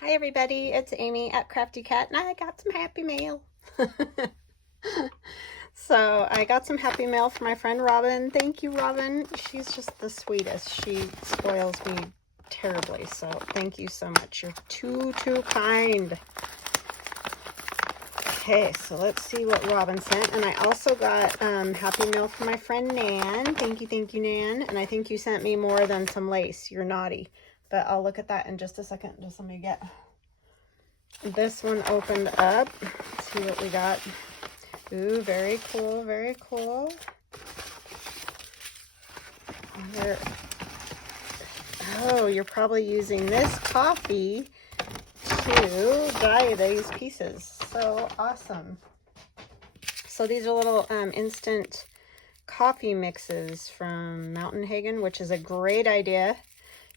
Hi everybody, it's Amy at Crafty Cat, and I got some happy mail. So I got some happy mail from my friend Robyn. Thank you, Robyn. She's just the sweetest. She spoils me terribly, so thank you so much. You're too kind. Okay, so let's see what Robyn sent. And I also got happy mail from my friend Nan. Thank you, Nan. And I think you sent me more than some lace. You're naughty. But I'll look at that in just a second. Just let me get this one opened up. Let's see what we got. Ooh, very cool, very cool. Oh, you're probably using this coffee to dye these pieces. So awesome. So these are little instant coffee mixes from Mountain Hagen, which is a great idea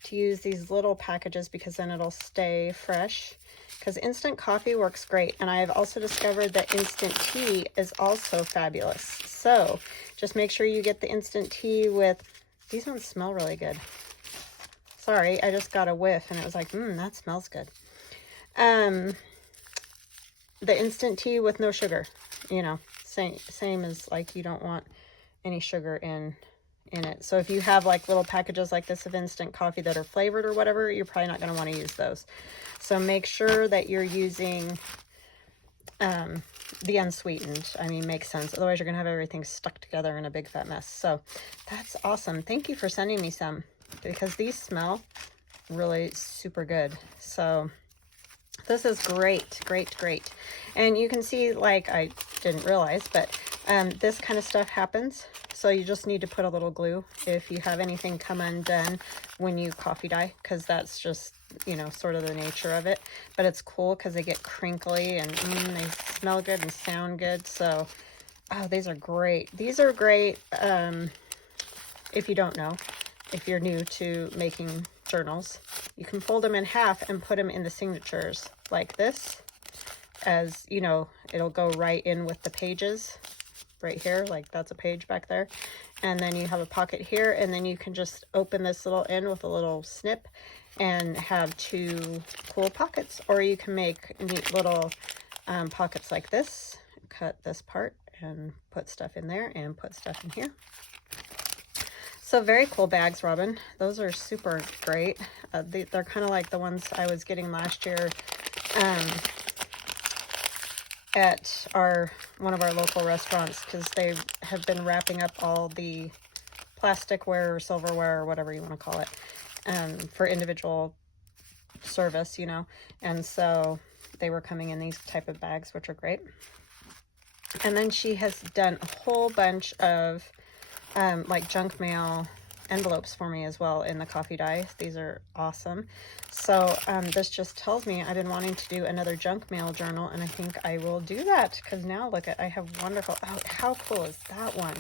to use these little packages because then it'll stay fresh. Because instant coffee works great, and I've also discovered that instant tea is also fabulous. So just make sure you get the instant tea with, these ones smell really good. Sorry, I just got a whiff and it was like, that smells good. The instant tea with no sugar, you know, same as like you don't want any sugar in it. So if you have like little packages like this of instant coffee that are flavored or whatever, you're probably not going to want to use those. So make sure that you're using the unsweetened. I mean, makes sense. Otherwise you're going to have everything stuck together in a big fat mess. So that's awesome. Thank you for sending me some, because these smell really super good. So this is great. And you can see, like, I didn't realize, but this kind of stuff happens. So you just need to put a little glue if you have anything come undone when you coffee dye, because that's just, you know, sort of the nature of it. But it's cool because they get crinkly and they smell good and sound good. So, oh, these are great. These are great if you don't know. If you're new to making journals, you can fold them in half and put them in the signatures like this. As you know, it'll go right in with the pages right here, like that's a page back there. And then you have a pocket here, and then you can just open this little end with a little snip and have two cool pockets. Or you can make neat little pockets like this. Cut this part and put stuff in there and put stuff in here. So very cool bags, Robyn. Those are super great. They're kind of like the ones I was getting last year at one of our local restaurants, because they have been wrapping up all the plasticware or silverware or whatever you want to call it for individual service, you know. And so they were coming in these type of bags, which are great. And then she has done a whole bunch of like junk mail envelopes for me as well in the coffee dye. These are awesome. So this just tells me I've been wanting to do another junk mail journal, and I think I will do that, because now look at, I have wonderful, oh, how cool is that one?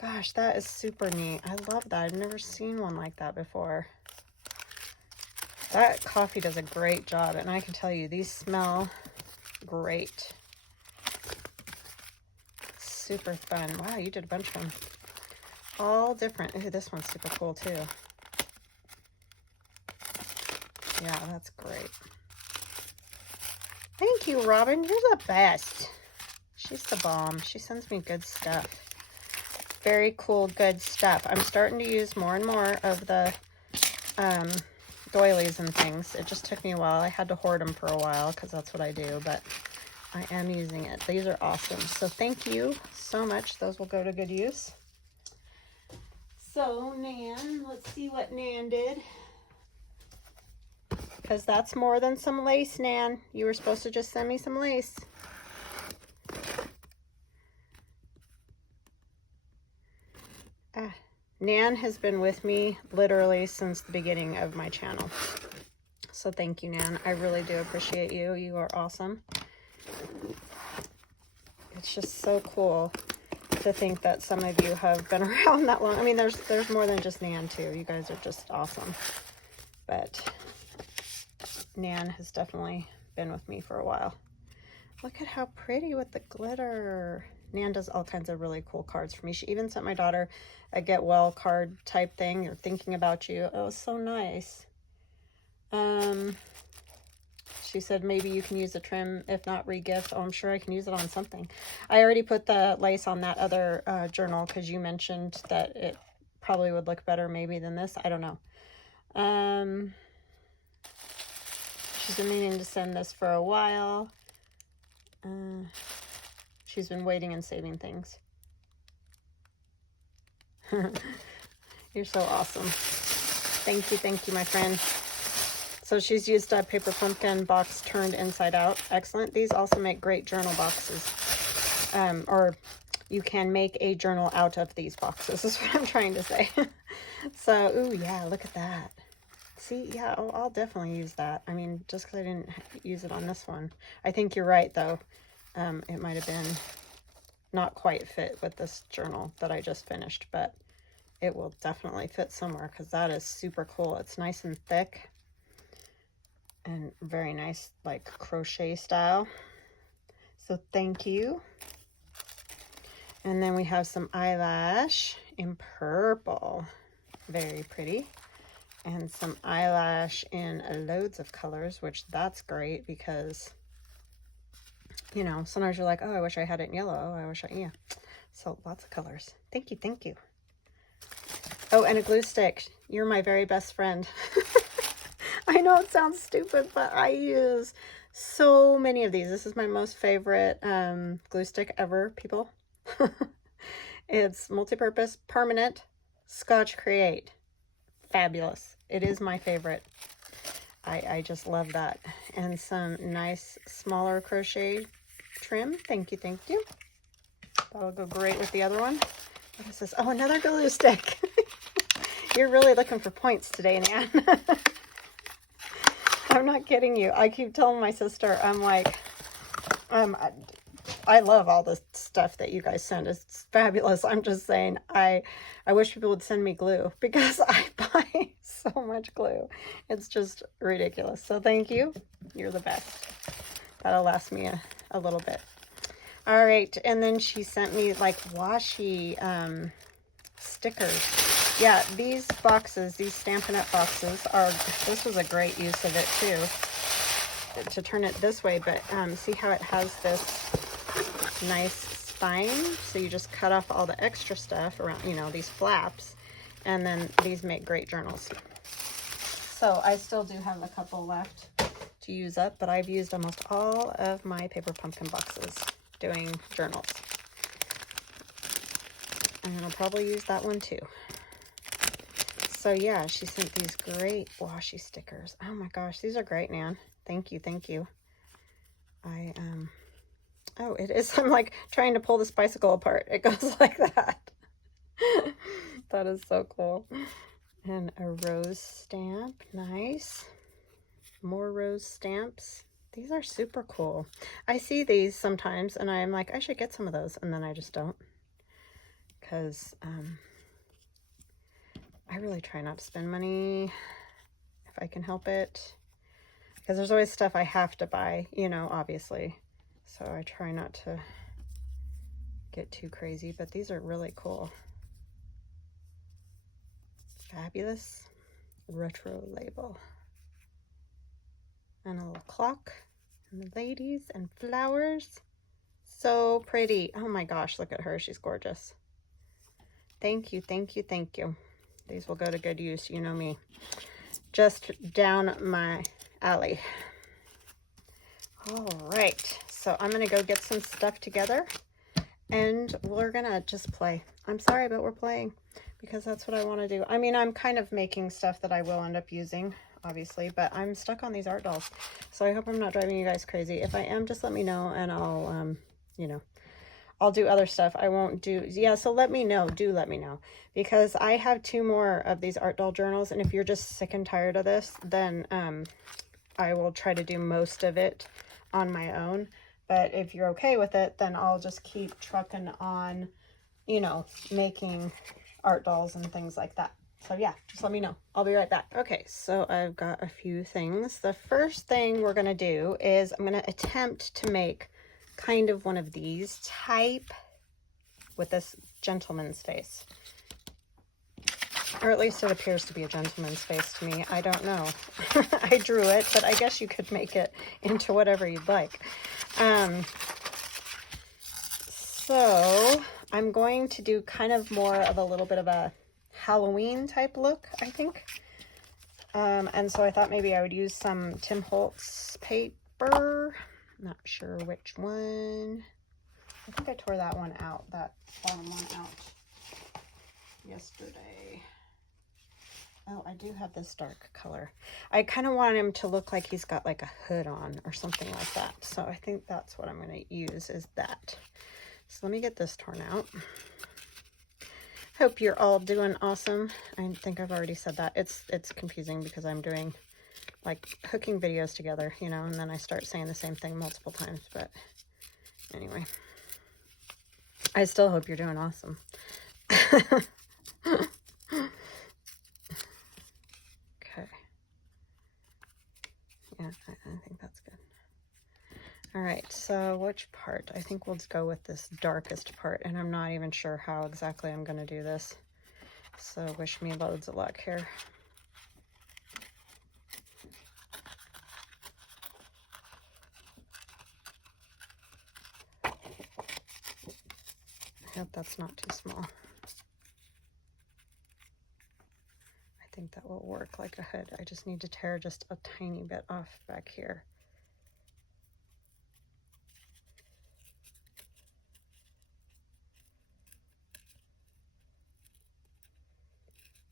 Gosh, that is super neat. I love that. I've never seen one like that before. That coffee does a great job, and I can tell you these smell great. Super fun. Wow, you did a bunch of them. All different. Ooh, this one's super cool too. Yeah, that's great. Thank you, Robyn. You're the best. She's the bomb. She sends me good stuff. Very cool, good stuff. I'm starting to use more and more of the doilies and things. It just took me a while. I had to hoard them for a while because that's what I do, but I am using it. These are awesome. So thank you so much. Those will go to good use. So Nan, let's see what Nan did. Because that's more than some lace, Nan. You were supposed to just send me some lace. Nan has been with me literally since the beginning of my channel. So thank you, Nan. I really do appreciate you. You are awesome. It's just so cool to think that some of you have been around that long. I mean, there's more than just Nan too. You guys are just awesome. But Nan has definitely been with me for a while. Look at how pretty with the glitter. Nan does all kinds of really cool cards for me. She even sent my daughter a get well card type thing, or thinking about you. Oh, so nice. She said maybe you can use a trim, if not re-gift. Oh, I'm sure I can use it on something. I already put the lace on that other journal because you mentioned that it probably would look better maybe than this. I don't know. She's been meaning to send this for a while. She's been waiting and saving things. You're so awesome. Thank you, my friend. So she's used a paper pumpkin box turned inside out. Excellent. These also make great journal boxes. Or you can make a journal out of these boxes, is what I'm trying to say. So, ooh, yeah, look at that. See, yeah, I'll definitely use that. I mean, just because I didn't use it on this one. I think you're right, though. It might have been not quite fit with this journal that I just finished, but it will definitely fit somewhere because that is super cool. It's nice and thick and very nice, like crochet style. So thank you. And then we have some eyelash in purple. Very pretty. And some eyelash in loads of colors, which that's great because, you know, sometimes you're like, oh, I wish I had it in yellow. I wish I, yeah. So lots of colors. Thank you. Oh, and a glue stick. You're my very best friend. I know it sounds stupid, but I use so many of these. This is my most favorite glue stick ever, people. It's multi-purpose, permanent, Scotch Create. Fabulous. It is my favorite. I just love that. And some nice smaller crochet trim. Thank you. That'll go great with the other one. What is this? Oh, another glue stick. You're really looking for points today, Nan. I'm not kidding you. I keep telling my sister, I'm like, I love all the stuff that you guys send. It's fabulous. I'm just saying, I wish people would send me glue because I buy so much glue. It's just ridiculous. So thank you. You're the best. That'll last me a little bit. All right. And then she sent me like washi stickers. Yeah, these boxes, these Stampin' Up! Boxes are, this was a great use of it too, to turn it this way, but see how it has this nice spine? So you just cut off all the extra stuff around, you know, these flaps, and then these make great journals. So I still do have a couple left to use up, but I've used almost all of my paper pumpkin boxes doing journals. And I'll probably use that one too. So yeah, she sent these great washi stickers. Oh my gosh, these are great, Nan. Thank you. Oh, it is. I'm like trying to pull this bicycle apart. It goes like that. That is so cool. And a rose stamp. Nice. More rose stamps. These are super cool. I see these sometimes and I'm like, I should get some of those. And then I just don't. Because I really try not to spend money if I can help it. Because there's always stuff I have to buy, you know, obviously. So I try not to get too crazy. But these are really cool. Fabulous retro label. And a little clock. And ladies and flowers. So pretty. Oh my gosh, look at her. She's gorgeous. Thank you. These will go to good use. You know me. Just down my alley. All right. So I'm going to go get some stuff together. And we're going to just play. I'm sorry, but we're playing. Because that's what I want to do. I mean, I'm kind of making stuff that I will end up using, obviously. But I'm stuck on these art dolls. So I hope I'm not driving you guys crazy. If I am, just let me know. And I'll, you know, I'll do other stuff. I won't do, yeah, so let me know. Do let me know. Because I have 2 more of these art doll journals. And if you're just sick and tired of this, then I will try to do most of it on my own. But if you're okay with it, then I'll just keep trucking on, you know, making art dolls and things like that. So yeah, just let me know. I'll be right back. Okay, so I've got a few things. The first thing we're going to do is I'm going to attempt to make kind of one of these type with this gentleman's face. Or at least it appears to be a gentleman's face to me. I don't know. I drew it, but I guess you could make it into whatever you'd like. So I'm going to do kind of more of a little bit of a Halloween type look, I think. And so I thought maybe I would use some Tim Holtz paper. Not sure which one. I think I tore that one out, that bottom one out yesterday. Oh, I do have this dark color. I kind of want him to look like he's got like a hood on or something like that. So I think that's what I'm going to use is that. So let me get this torn out. Hope you're all doing awesome. I think I've already said that. It's confusing because I'm doing like hooking videos together, you know, and then I start saying the same thing multiple times. But anyway, I still hope you're doing awesome. Okay. Yeah, I think that's good. All right, so which part? I think we'll just go with this darkest part, and I'm not even sure how exactly I'm going to do this. So wish me loads of luck here. I hope that's not too small. I think that will work like a hood. I just need to tear just a tiny bit off back here.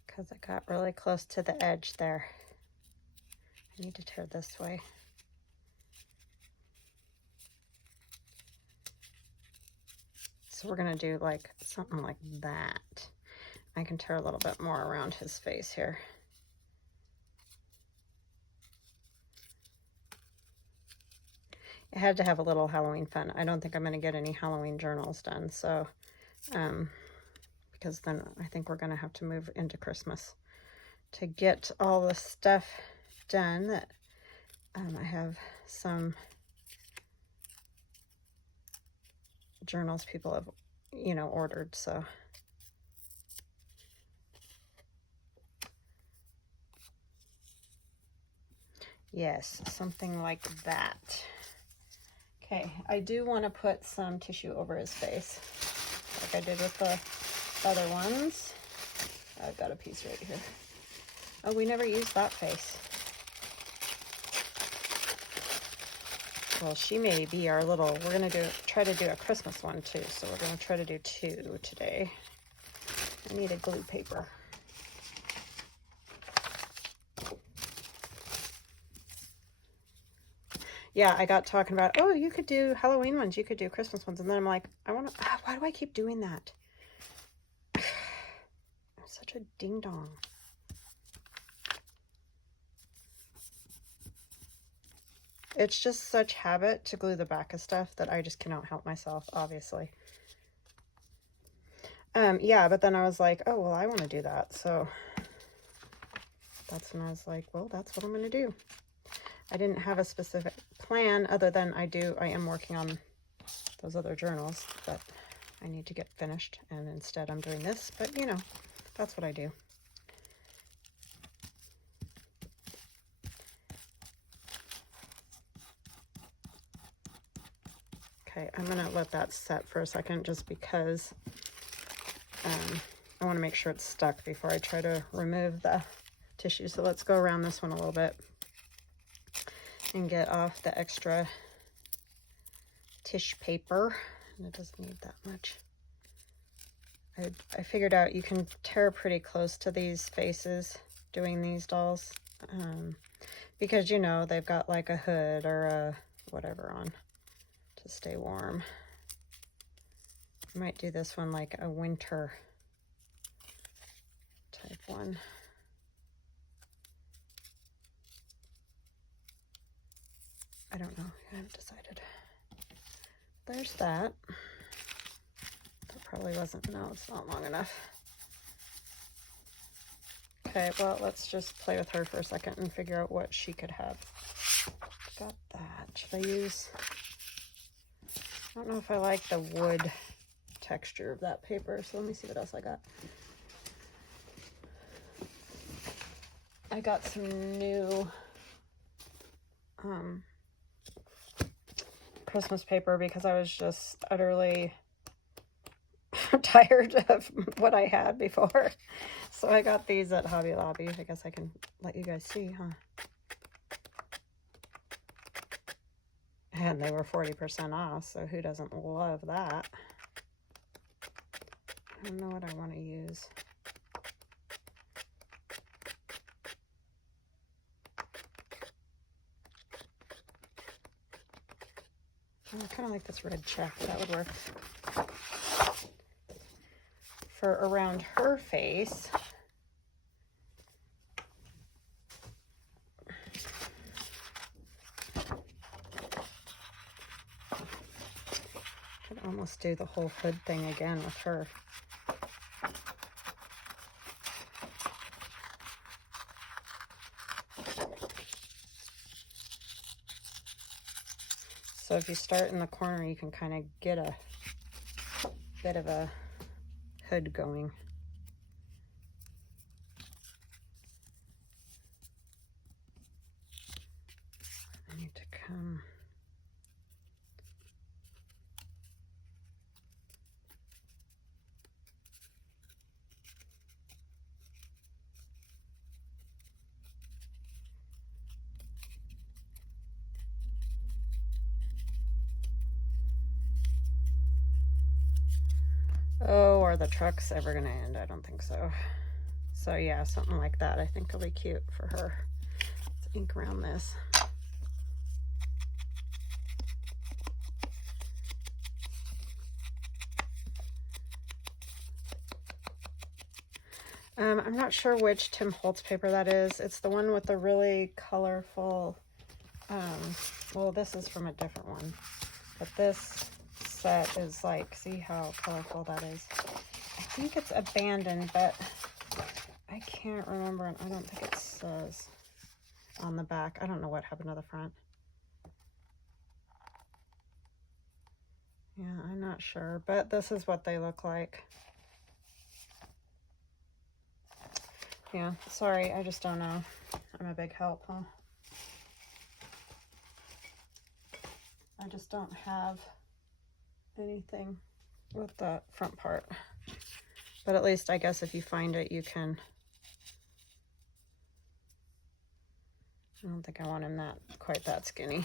Because I got really close to the edge there. I need to tear this way. So we're going to do like something like that. I can tear a little bit more around his face here. I had to have a little Halloween fun. I don't think I'm going to get any Halloween journals done, so because then I think we're going to have to move into Christmas to get all the stuff done that I have some journals people have, you know, ordered, so yes, something like that. Okay, I do want to put some tissue over his face like I did with the other ones. I've got a piece right here. Oh, we never used that face. Well, she may be our little, we're going to try to do a Christmas one too. So we're going to try to do 2 today. I need a glue paper. Yeah, I got talking about, oh, you could do Halloween ones, you could do Christmas ones. And then I'm like, why do I keep doing that? I'm such a ding dong. It's just such habit to glue the back of stuff that I just cannot help myself, obviously. Yeah, but then I was like, oh, well, I want to do that. So that's when I was like, well, that's what I'm going to do. I didn't have a specific plan other than I am working on those other journals that I need to get finished. And instead I'm doing this, but you know, that's what I do. Okay, I'm going to let that set for a second just because I want to make sure it's stuck before I try to remove the tissue. So let's go around this one a little bit and get off the extra tissue paper. And it doesn't need that much. I figured out you can tear pretty close to these faces doing these dolls because, you know, they've got like a hood or a whatever on to stay warm. I might do this one like a winter type one. I don't know. I haven't decided. There's that. That probably wasn't, no, it's not long enough. Okay, well, let's just play with her for a second and figure out what she could have. Got that. Should I use, I don't know if I like the wood texture of that paper, so let me see what else I got. I got some new Christmas paper because I was just utterly tired of what I had before. So I got these at Hobby Lobby. I guess I can let you guys see, huh? And they were 40% off, so who doesn't love that? I don't know what I want to use. I kind of like this red check. That would work. For around her face, could almost do the whole hood thing again with her. So if you start in the corner, you can kind of get a bit of a hood going. I need to come. Oh, are the trucks ever gonna end? I don't think so. So yeah, something like that I think will be cute for her. Let's ink around this. I'm not sure which Tim Holtz paper that is. It's the one with the really colorful, well, this is from a different one, but this set is like, see how colorful that is? I think it's abandoned, but I can't remember, and I don't think it says on the back. I don't know what happened to the front. Yeah, I'm not sure, but this is what they look like. Yeah, sorry, I just don't know. I'm a big help, huh? I just don't have anything with the front part. But at least I guess if you find it, you can. I don't think I want him that quite that skinny.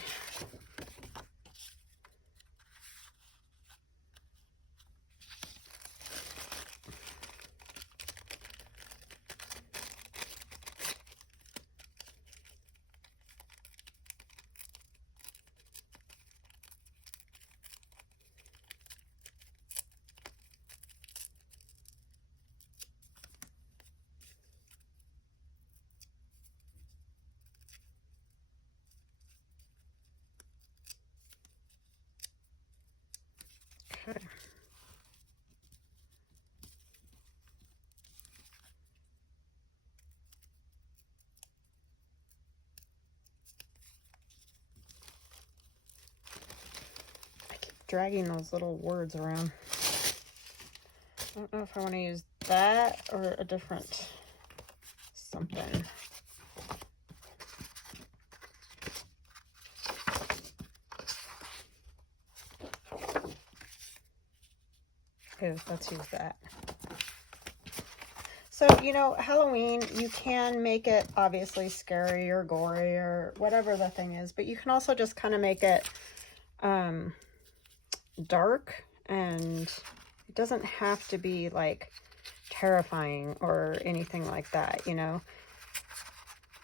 Okay. I keep dragging those little words around. I don't know if I want to use that or a different something. Okay, let's use that. So, you know, Halloween, you can make it obviously scary or gory or whatever the thing is, but you can also just kind of make it dark, and it doesn't have to be like terrifying or anything like that, you know.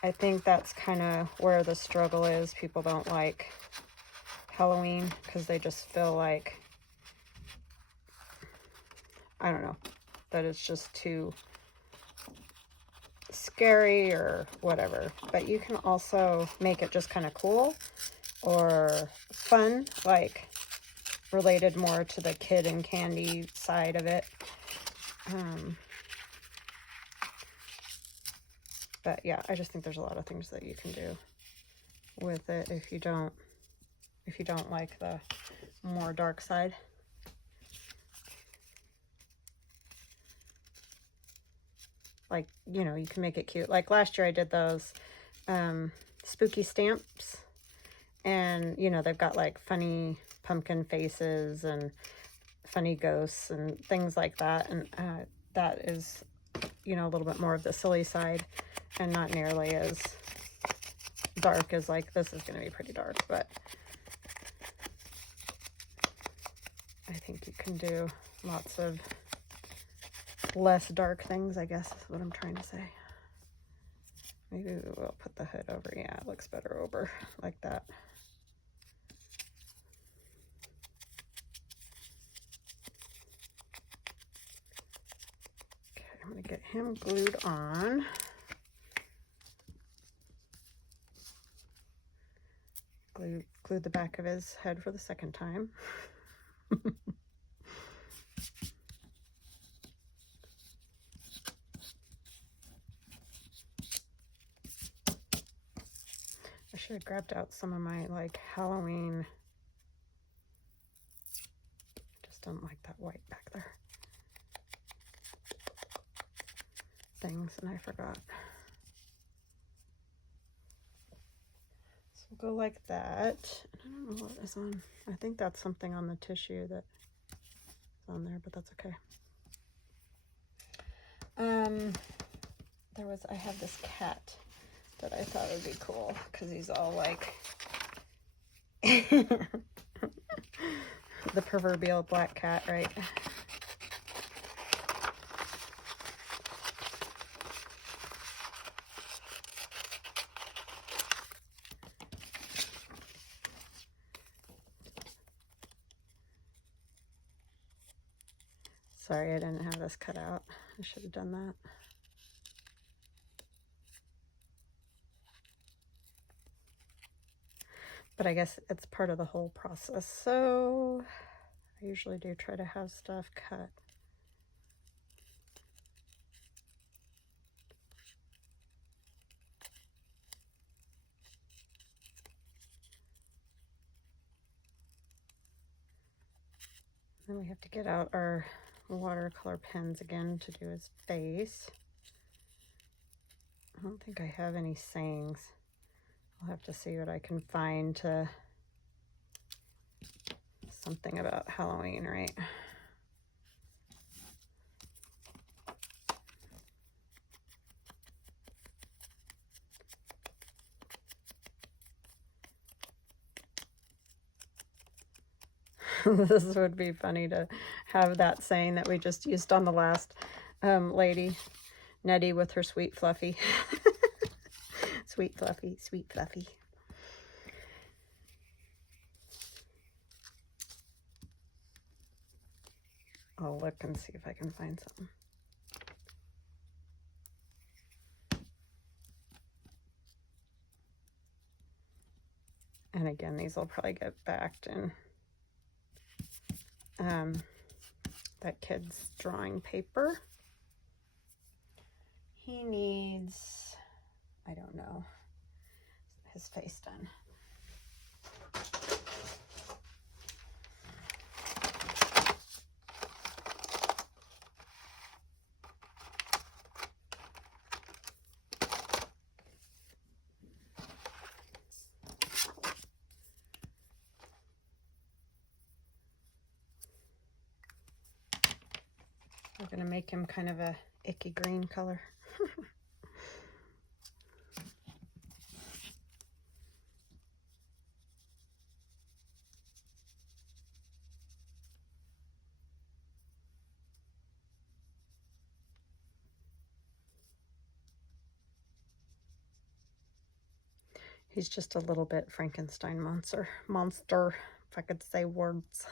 I think that's kind of where the struggle is. People don't like Halloween because they just feel like, I don't know, that it's just too scary or whatever. But you can also make it just kind of cool or fun, like related more to the kid and candy side of it. But yeah, I just think there's a lot of things that you can do with it if you don't like the more dark side. like, you know, you can make it cute. Like last year I did those spooky stamps, and, you know, they've got like funny pumpkin faces and funny ghosts and things like that. And that is, you know, a little bit more of the silly side and not nearly as dark as like this is going to be pretty dark, but I think you can do lots of less dark things, I guess is what I'm trying to say. Maybe we'll put the hood over. Yeah, it looks better over like that. Okay, I'm going to get him glued on. Glued the back of his head for the second time. I should have grabbed out some of my like Halloween. Just don't like that white back there. Things, and I forgot. So we'll go like that. I don't know what is on. I think that's something on the tissue that's on there, but that's okay. I have this cat that I thought would be cool because he's all like the proverbial black cat, right? Sorry, I didn't have this cut out. I should have done that. But I guess it's part of the whole process. So I usually do try to have stuff cut. Then we have to get out our watercolor pens again to do his face. I don't think I have any sayings. I'll have to see what I can find to something about Halloween, right? This would be funny to have that saying that we just used on the last lady, Nettie with her sweet fluffy. Sweet fluffy, sweet fluffy. I'll look and see if I can find something. And again, these will probably get backed in that kid's drawing paper. He needs, I don't know, his face done. We're going to make him kind of a icky green color. He's just a little bit Frankenstein monster, if I could say words.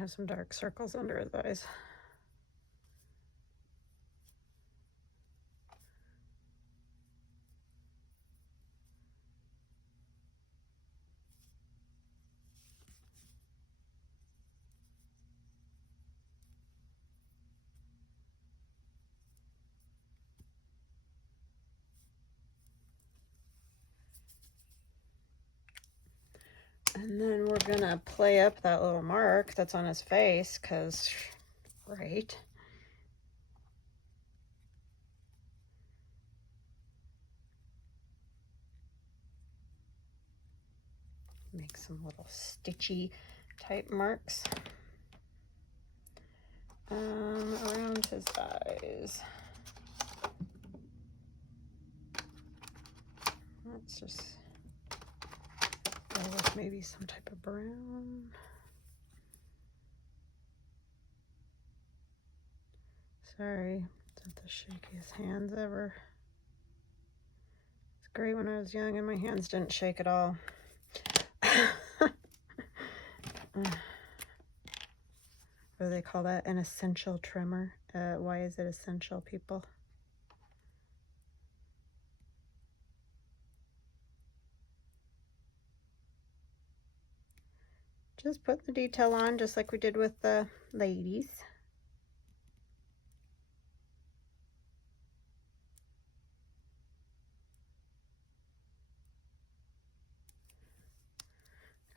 have some dark circles under his eyes. And then we're gonna play up that little mark that's on his face, because, right. Make some little stitchy type marks around his eyes. Let's just go with maybe some type of brown. Sorry, don't the shakiest hands ever. It's great when I was young and my hands didn't shake at all. What do they call that? An essential tremor. Why is it essential, people? Just put the detail on, just like we did with the ladies.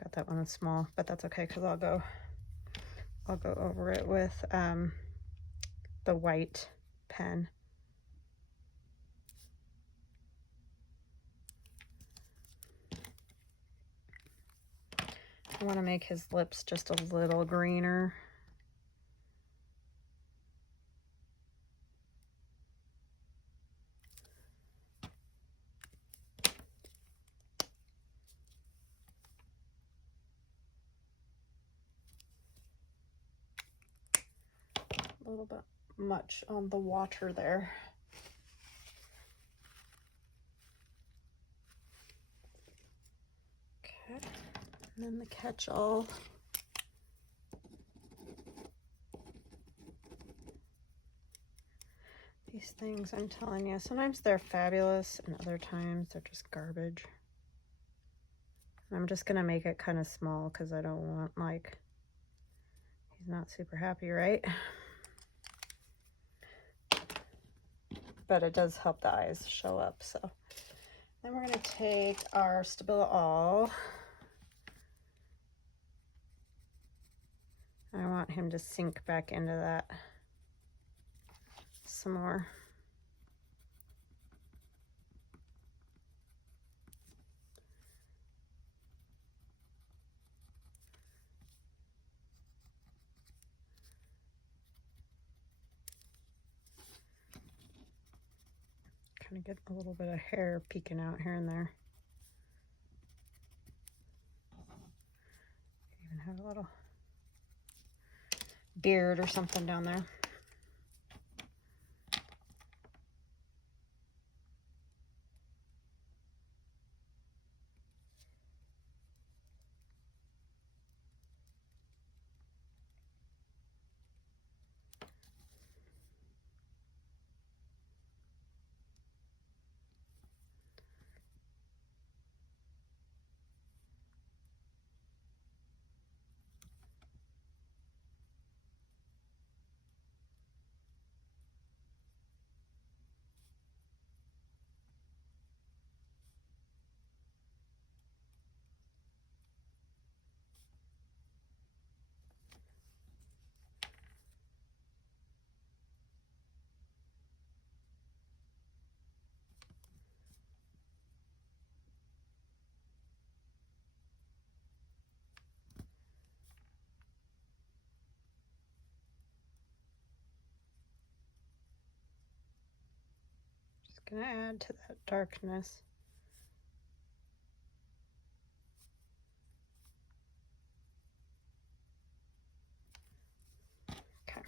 Got that one small, but that's okay, because I'll go over it with the white pen. I want to make his lips just a little greener. A little bit much on the water there. Okay, and then the catch-all. These things, I'm telling you, sometimes they're fabulous and other times they're just garbage. I'm just gonna make it kind of small because I don't want, like, he's not super happy, right? But it does help the eyes show up. So then we're going to take our Stabila All. I want him to sink back into that some more. Kind of get a little bit of hair peeking out here and there. Even have a little beard or something down there. Gonna add to that darkness. Okay.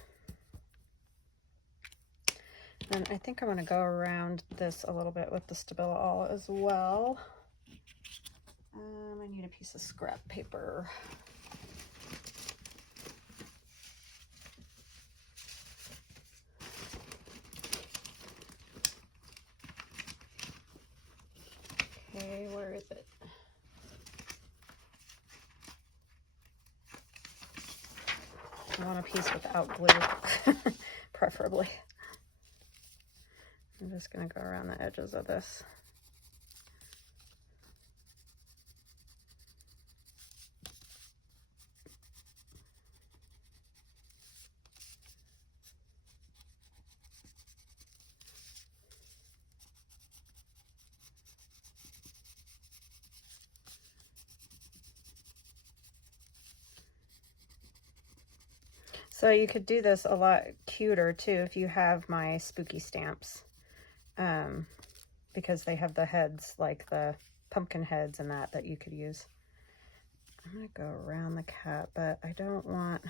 And I think I'm gonna go around this a little bit with the Stabila All as well. I need a piece of scrap paper. I want a piece without glue, preferably. I'm just going to go around the edges of this. So you could do this a lot cuter too if you have my spooky stamps, because they have the heads, like the pumpkin heads and that you could use. I'm going to go around the cat, but I don't want,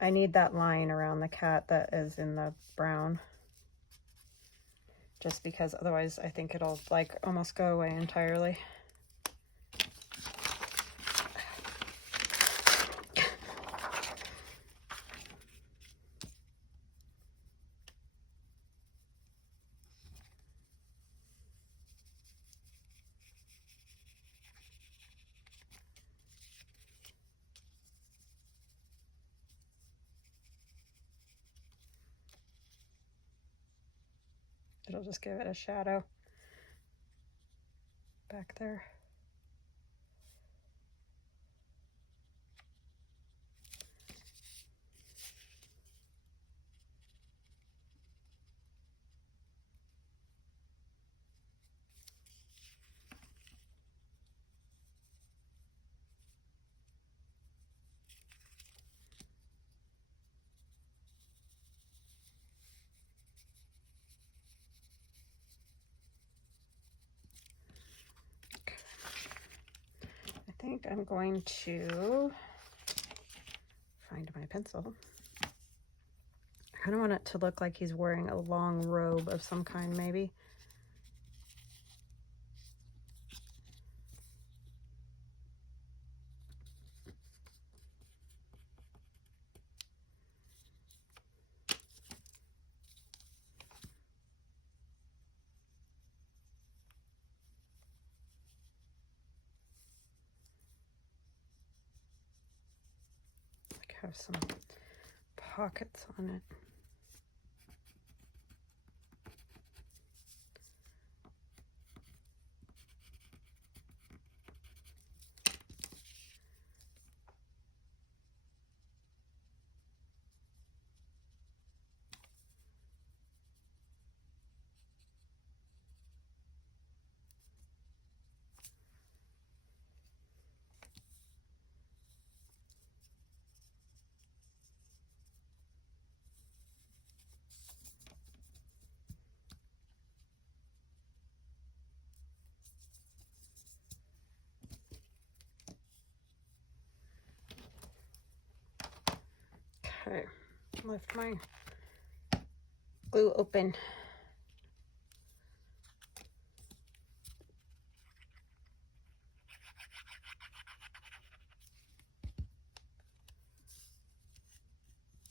I need that line around the cat that is in the brown, just because otherwise I think it'll like almost go away entirely. It'll just give it a shadow back there. I think I'm going to find my pencil. I kind of want it to look like he's wearing a long robe of some kind, maybe. Have some pockets on it. Okay, lift my glue open.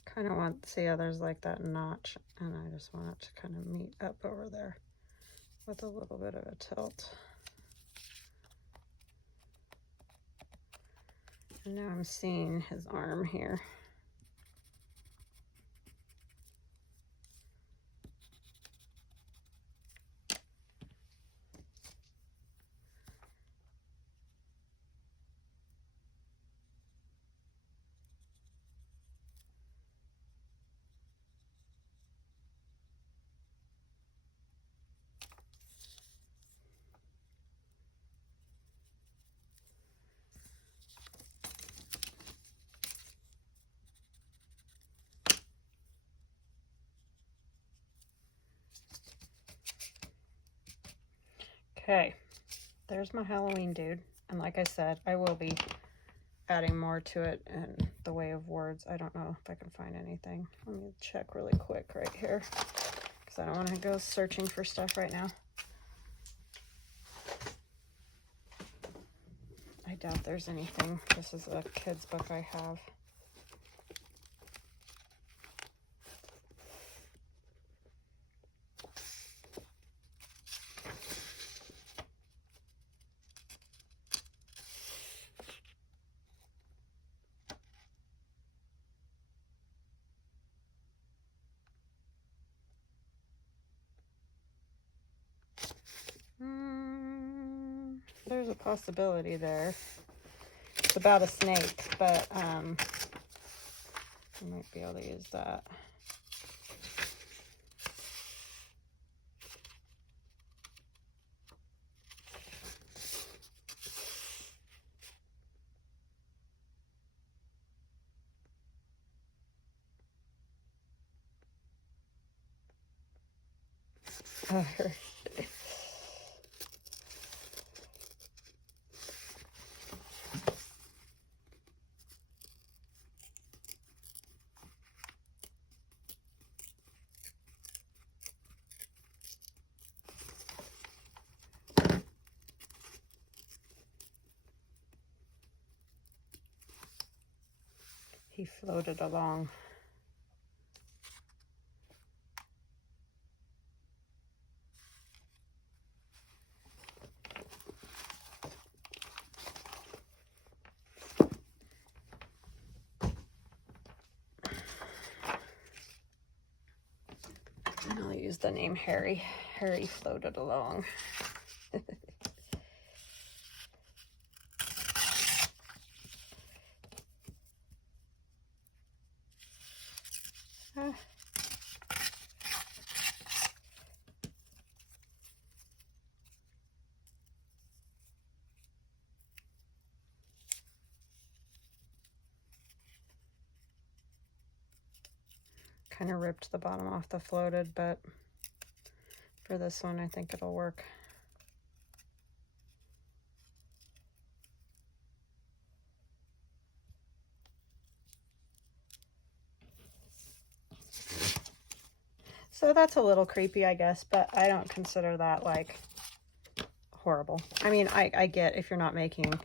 Kind of want, see how there's like that notch, and I just want it to kind of meet up over there with a little bit of a tilt. And now I'm seeing his arm here. Okay, there's my Halloween dude. And like I said, I will be adding more to it in the way of words. I don't know if I can find anything. Let me check really quick right here, because I don't want to go searching for stuff right now. I doubt there's anything. This is a kid's book I have. a possibility there. It's about a snake, but I might be able to use that. Oh, he floated along. And I'll use the name Harry. Harry floated along. Kind of ripped the bottom off the floated, but for this one I think it'll work. So that's a little creepy, I guess, but I don't consider that like horrible. I mean, I get if you're not making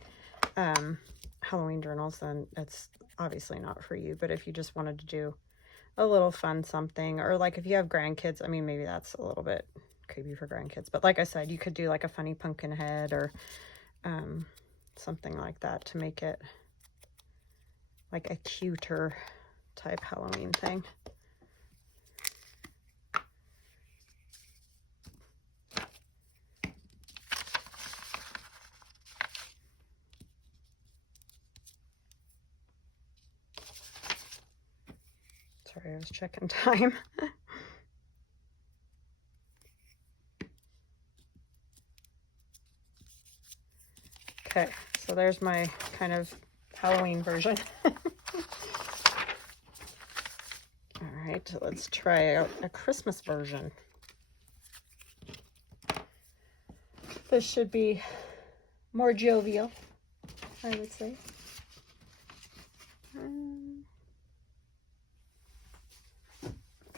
Halloween journals, then it's obviously not for you. But if you just wanted to do a little fun something, or like if you have grandkids, I mean, maybe that's a little bit creepy for grandkids. But like I said, you could do like a funny pumpkin head or something like that to make it like a cuter type Halloween thing. Sorry, I was checking time. Okay, so there's my kind of Halloween version. All right, let's try out a Christmas version. This should be more jovial, I would say.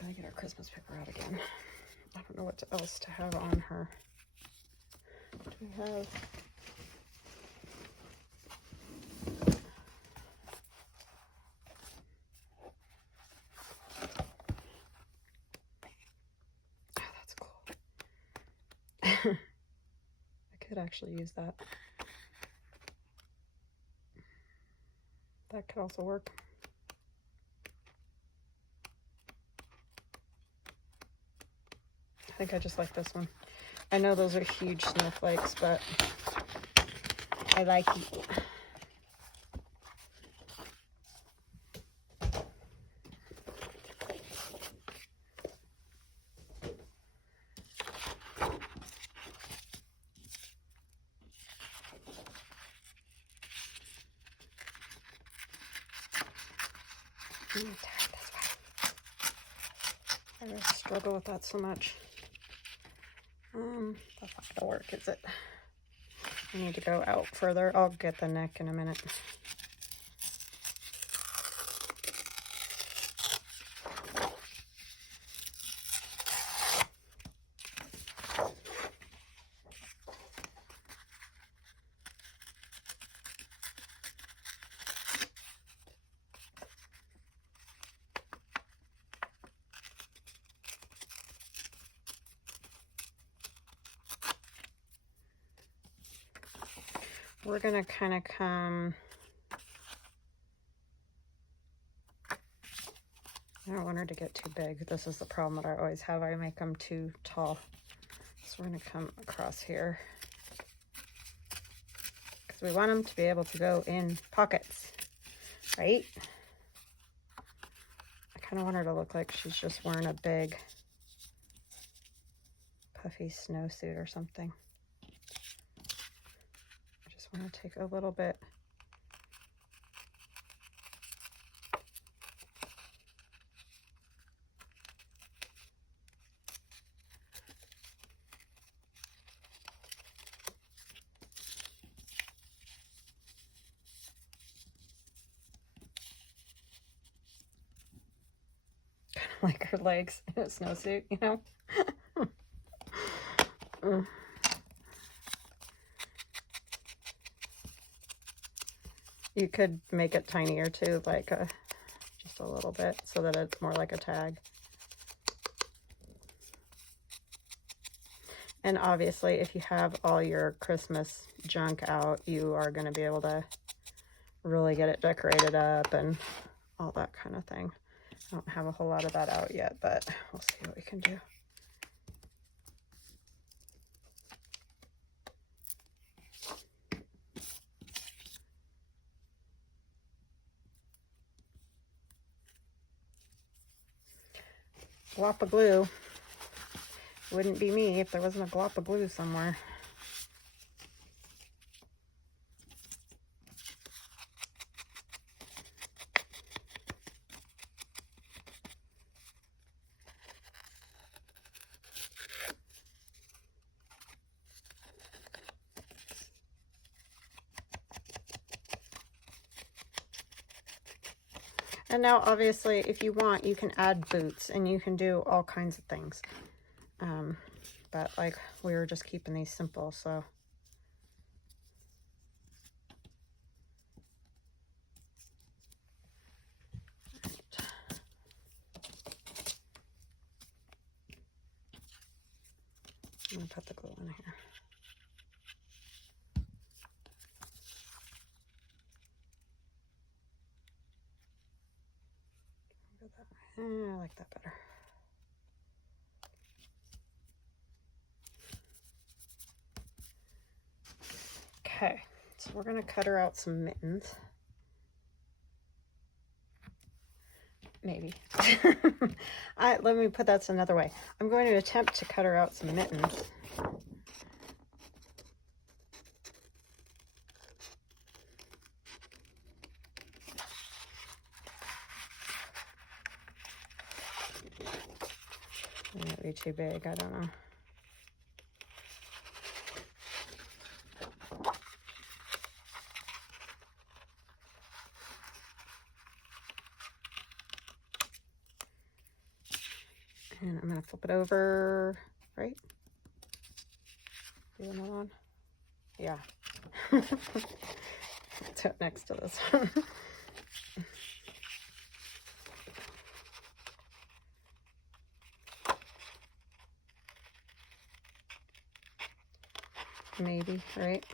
Gotta get our Christmas paper out again. I don't know what else to have on her. Do we have... Oh, that's cool. I could actually use that. That could also work. I think I just like this one. I know those are huge snowflakes, but I like it. That's why I really struggle with that so much. That's not gonna work, is it? I need to go out further. I'll get the neck in a minute. We're gonna kind of come, I don't want her to get too big. This is the problem that I always have. I make them too tall. So we're gonna come across here. because we want them to be able to go in pockets, right? I kind of want her to look like she's just wearing a big puffy snowsuit or something. I just want to take a little bit. Like her legs in a snowsuit, you know? You could make it tinier too, like just a little bit, so that it's more like a tag. And obviously, if you have all your Christmas junk out, you are going to be able to really get it decorated up and all that kind of thing. I don't have a whole lot of that out yet, but we'll see what we can do. Glop of glue. Wouldn't be me if there wasn't a glop of glue somewhere. And now, obviously, if you want, you can add boots and you can do all kinds of things. But like, we were just keeping these simple, so. I'm gonna put the glue in here. I like that better. Okay, so we're gonna cut her out some mittens. Maybe. Let me put that another way. I'm going to attempt to cut her out some mittens. It might be too big, I don't know. And I'm going to flip it over, right? Do another one? Yeah. It's up next to this one. Maybe, right?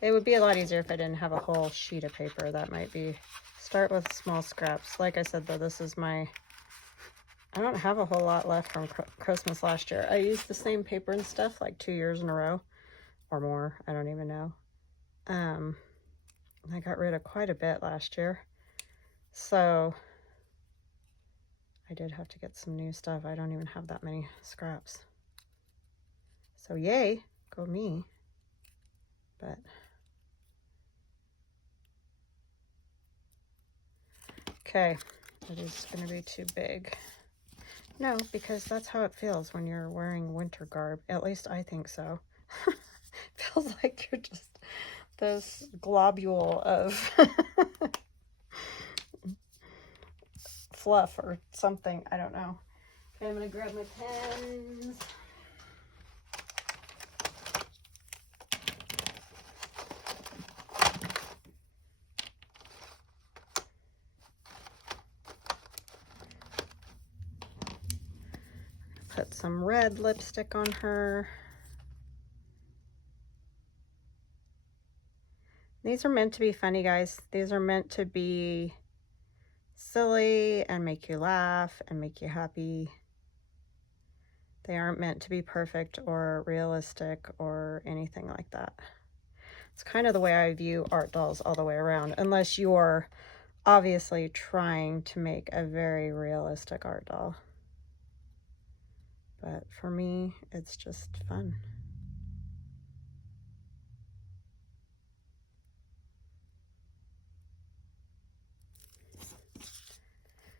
It would be a lot easier if I didn't have a whole sheet of paper. That might be... Start with small scraps. Like I said, though, this is my... I don't have a whole lot left from Christmas last year. I used the same paper and stuff like 2 years in a row. Or more. I don't even know. I got rid of quite a bit last year. So... I did have to get some new stuff. I don't even have that many scraps. So yay, go me. But okay, it is going to be too big. No, because that's how it feels when you're wearing winter garb. At least I think so. It feels like you're just this globule of fluff or something. I don't know. Okay, I'm going to grab my pens. Put some red lipstick on her. These are meant to be funny, guys. These are meant to be silly and make you laugh and make you happy. They aren't meant to be perfect or realistic or anything like that. It's kind of the way I view art dolls all the way around, unless you're obviously trying to make a very realistic art doll. But for me, it's just fun.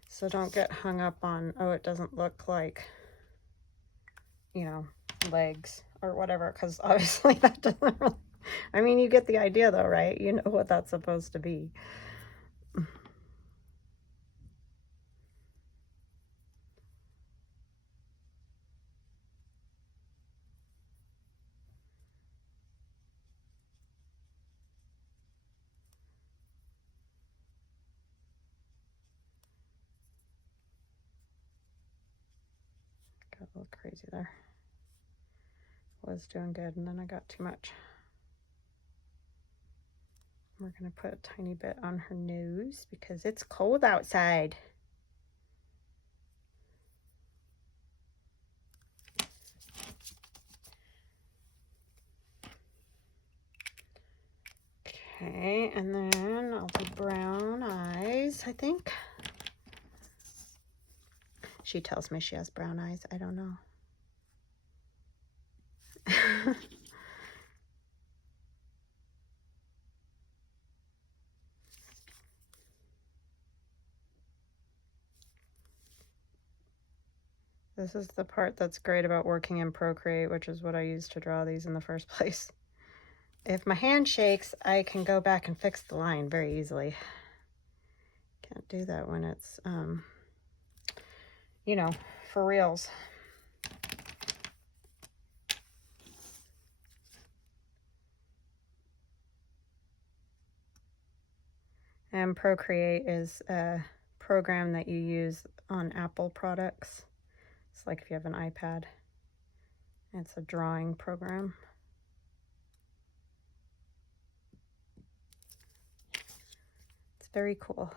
So don't get hung up on, oh, it doesn't look like, you know, legs or whatever, because obviously that doesn't really, I mean, you get the idea though, right? You know what that's supposed to be. Got a little crazy there. Was doing good, and then I got too much. We're gonna put a tiny bit on her nose because it's cold outside. Okay, and then I'll do brown eyes, I think. She tells me she has brown eyes. I don't know. This is the part that's great about working in Procreate, which is what I used to draw these in the first place. If my hand shakes, I can go back and fix the line very easily. Can't do that when it's, you know, for reals. And Procreate is a program that you use on Apple products. It's like if you have an iPad. It's a drawing program. It's very cool.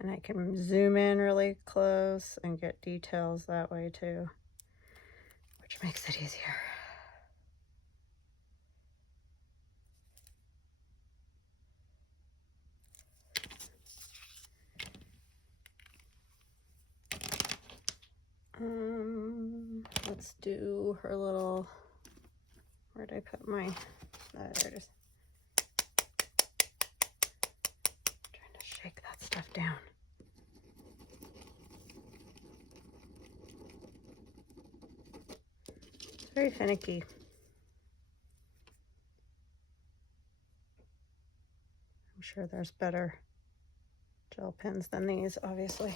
And I can zoom in really close and get details that way too, which makes it easier. Let's do her little, where'd I put my, there it is. Trying to shake that stuff down. It's very finicky. I'm sure there's better gel pens than these, obviously.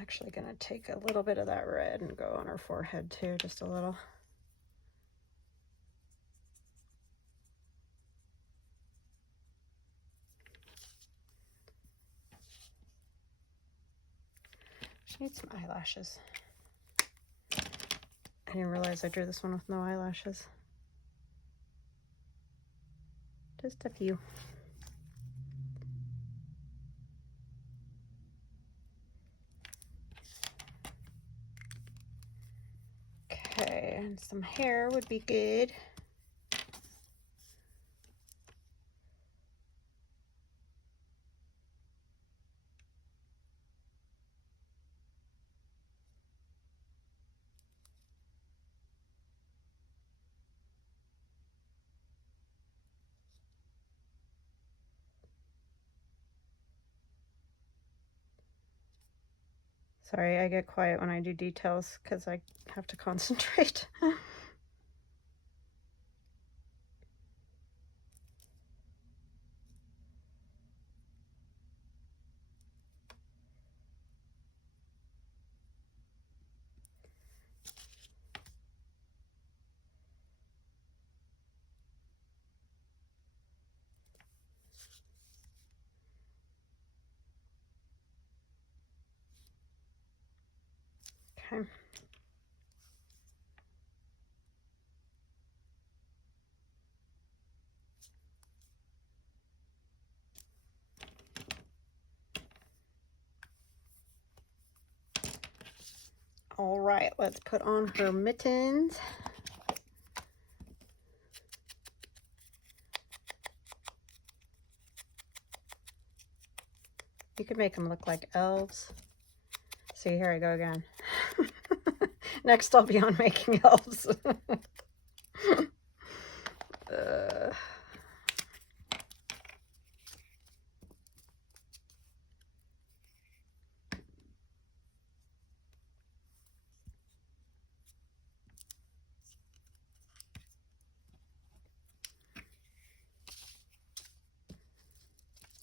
Actually gonna take a little bit of that red and go on her forehead too, just a little. She needs some eyelashes. I didn't realize I drew this one with no eyelashes. Just a few. Okay, and some hair would be good. Sorry, I get quiet when I do details because I have to concentrate. Okay. All right, let's put on her mittens. You could make them look like elves. See, here I go again. Next, I'll be on making elves.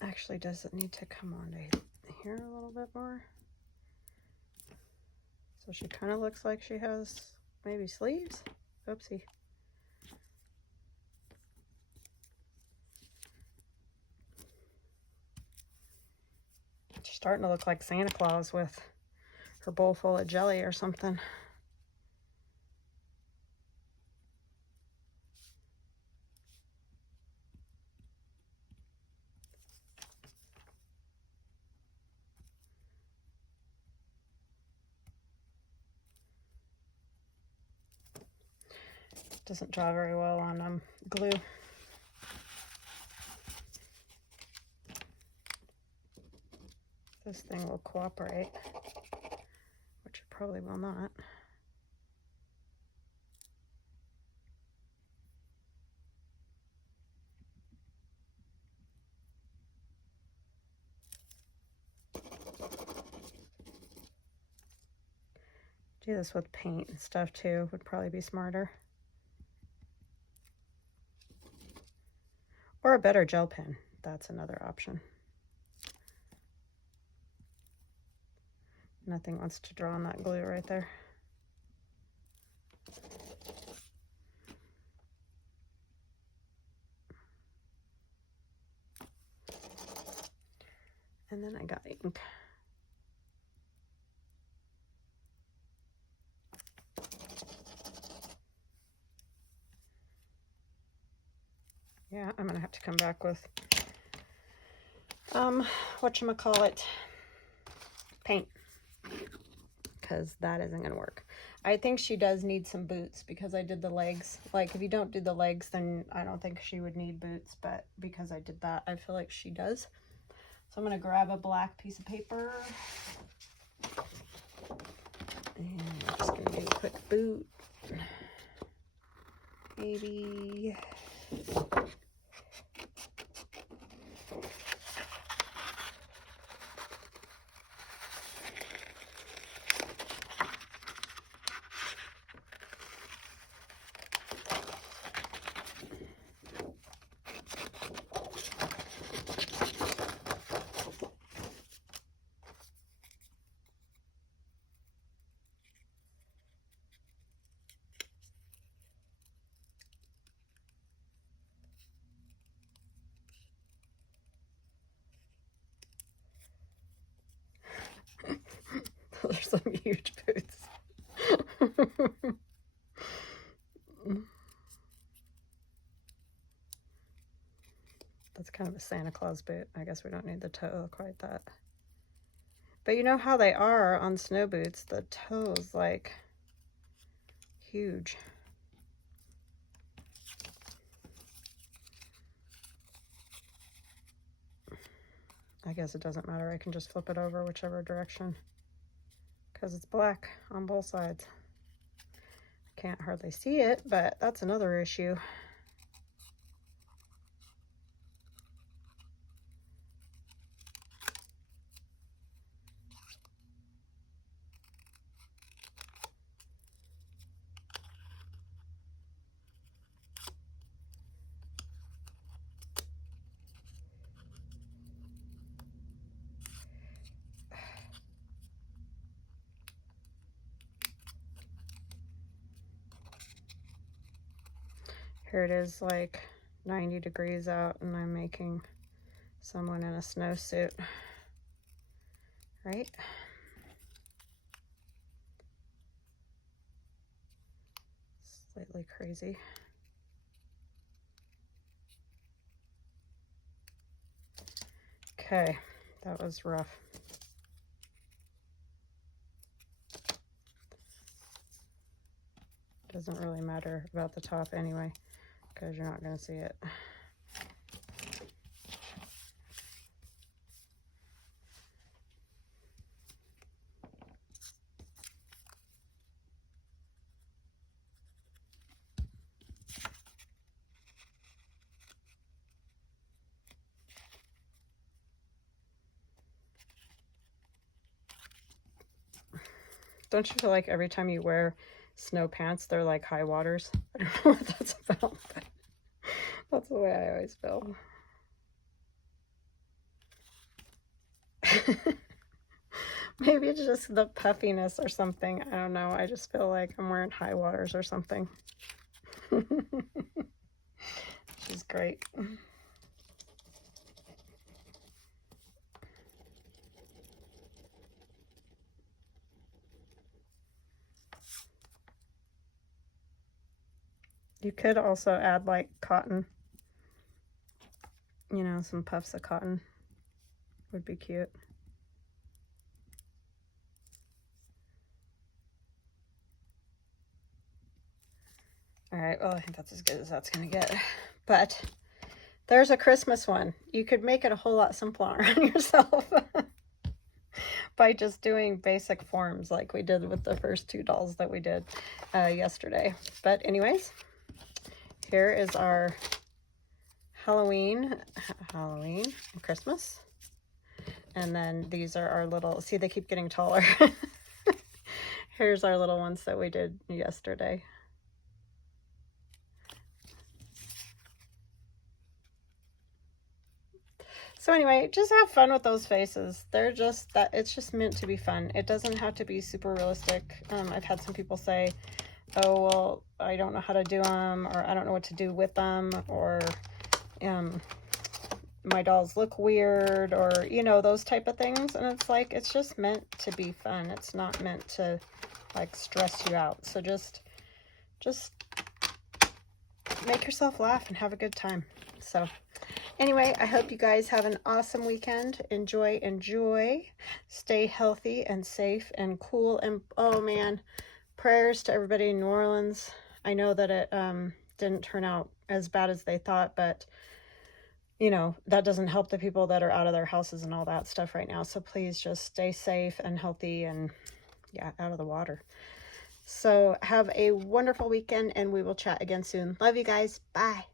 Actually, does it need to come on to here a little bit more? So she kind of looks like she has maybe sleeves. Oopsie. She's starting to look like Santa Claus with her bowl full of jelly or something. Doesn't dry very well on glue. This thing will cooperate, which it probably will not. Do this with paint and stuff too, would probably be smarter. Or a better gel pen, that's another option. Nothing wants to draw on that glue right there. And then I got ink. Yeah, I'm gonna have to come back with whatchamacallit, paint, because that isn't gonna work. I think she does need some boots because I did the legs. Like, if you don't do the legs, then I don't think she would need boots, but because I did that, I feel like she does. So I'm gonna grab a black piece of paper, and I'm just gonna do a quick boot. Maybe those are some huge boots. That's kind of a Santa Claus boot. I guess we don't need the toe quite that. But you know how they are on snow boots? The toe's like huge. I guess it doesn't matter. I can just flip it over whichever direction because it's black on both sides. I can't hardly see it, but that's another issue. Here it is, like 90 degrees out, and I'm making someone in a snowsuit, right? absolutely crazy. Okay, that was rough. Doesn't really matter about the top anyway, because you're not going to see it. Don't you feel like every time you wear snow pants, they're like high waters? I don't know what that's about, but that's the way I always feel. Maybe it's just the puffiness or something. I don't know. I just feel like I'm wearing high waters or something. She's great. You could also add like cotton, you know, some puffs of cotton would be cute. All right, well, I think that's as good as that's gonna get. But there's a Christmas one. You could make it a whole lot simpler on yourself by just doing basic forms like we did with the first 2 dolls that we did yesterday. But anyways, here is our Halloween and Christmas. And then these are our little, see, they keep getting taller. Here's our little ones that we did yesterday. So anyway, just have fun with those faces. They're just that, it's just meant to be fun. It doesn't have to be super realistic. I've had some people say, oh, well, I don't know how to do them, or I don't know what to do with them, or my dolls look weird, or, you know, those type of things. And it's like, it's just meant to be fun. It's not meant to like stress you out. So just make yourself laugh and have a good time. So anyway, I hope you guys have an awesome weekend. Enjoy. Stay healthy and safe and cool. And oh man, prayers to everybody in New Orleans. I know that it didn't turn out as bad as they thought, but you know, that doesn't help the people that are out of their houses and all that stuff right now. So please just stay safe and healthy and yeah, out of the water. So have a wonderful weekend and we will chat again soon. Love you guys. Bye.